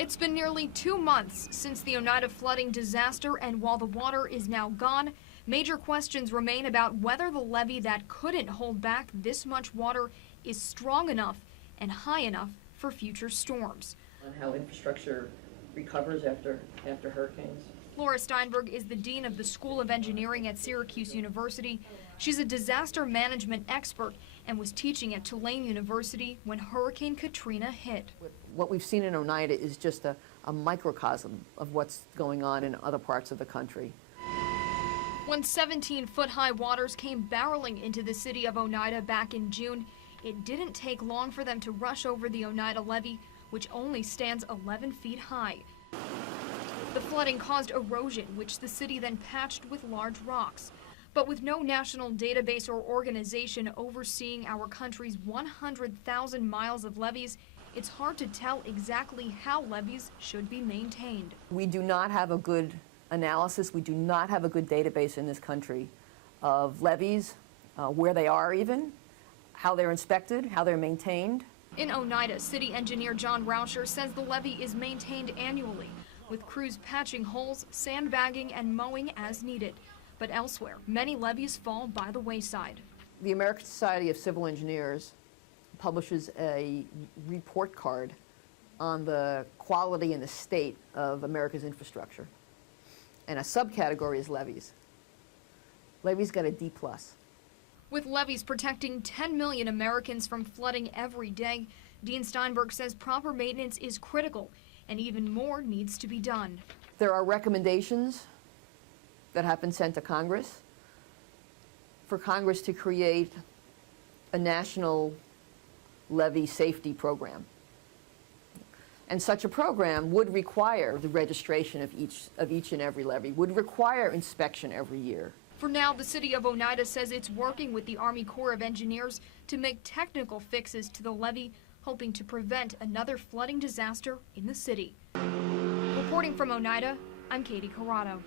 It's been nearly 2 months since the Oneida flooding disaster, and while the water is now gone, major questions remain about whether the levee that couldn't hold back this much water is strong enough and high enough for future storms. On how infrastructure recovers after hurricanes. Laura Steinberg is the dean of the School of Engineering at Syracuse University. She's a disaster management expert and was teaching at Tulane University when Hurricane Katrina hit. What we've seen in Oneida is just a microcosm of what's going on in other parts of the country. When 17-foot-high waters came barreling into the city of Oneida back in June, it didn't take long for them to rush over the Oneida Levee, which only stands 11 feet high. The flooding caused erosion, which the city then patched with large rocks. But with no national database or organization overseeing our country's 100,000 miles of levees, it's hard to tell exactly how levees should be maintained. We do not have a good analysis. We do not have a good database in this country of levees, where they are even, how they're inspected, how they're maintained. In Oneida, city engineer John Rauscher says the levee is maintained annually, with crews patching holes, sandbagging, and mowing as needed. But elsewhere, many levees fall by the wayside. The American Society of Civil Engineers publishes a report card on the quality and the state of America's infrastructure. And a subcategory is levees. Levees got a D+. With levees protecting 10 million Americans from flooding every day, Dean Steinberg says proper maintenance is critical, and even more needs to be done. There are recommendations that have been sent to Congress for Congress to create a national levee safety program. And such a program would require the registration of each and every levee, would require inspection every year. For now, the city of Oneida says it's working with the Army Corps of Engineers to make technical fixes to the levee, hoping to prevent another flooding disaster in the city. Reporting from Oneida, I'm Katie Corrado.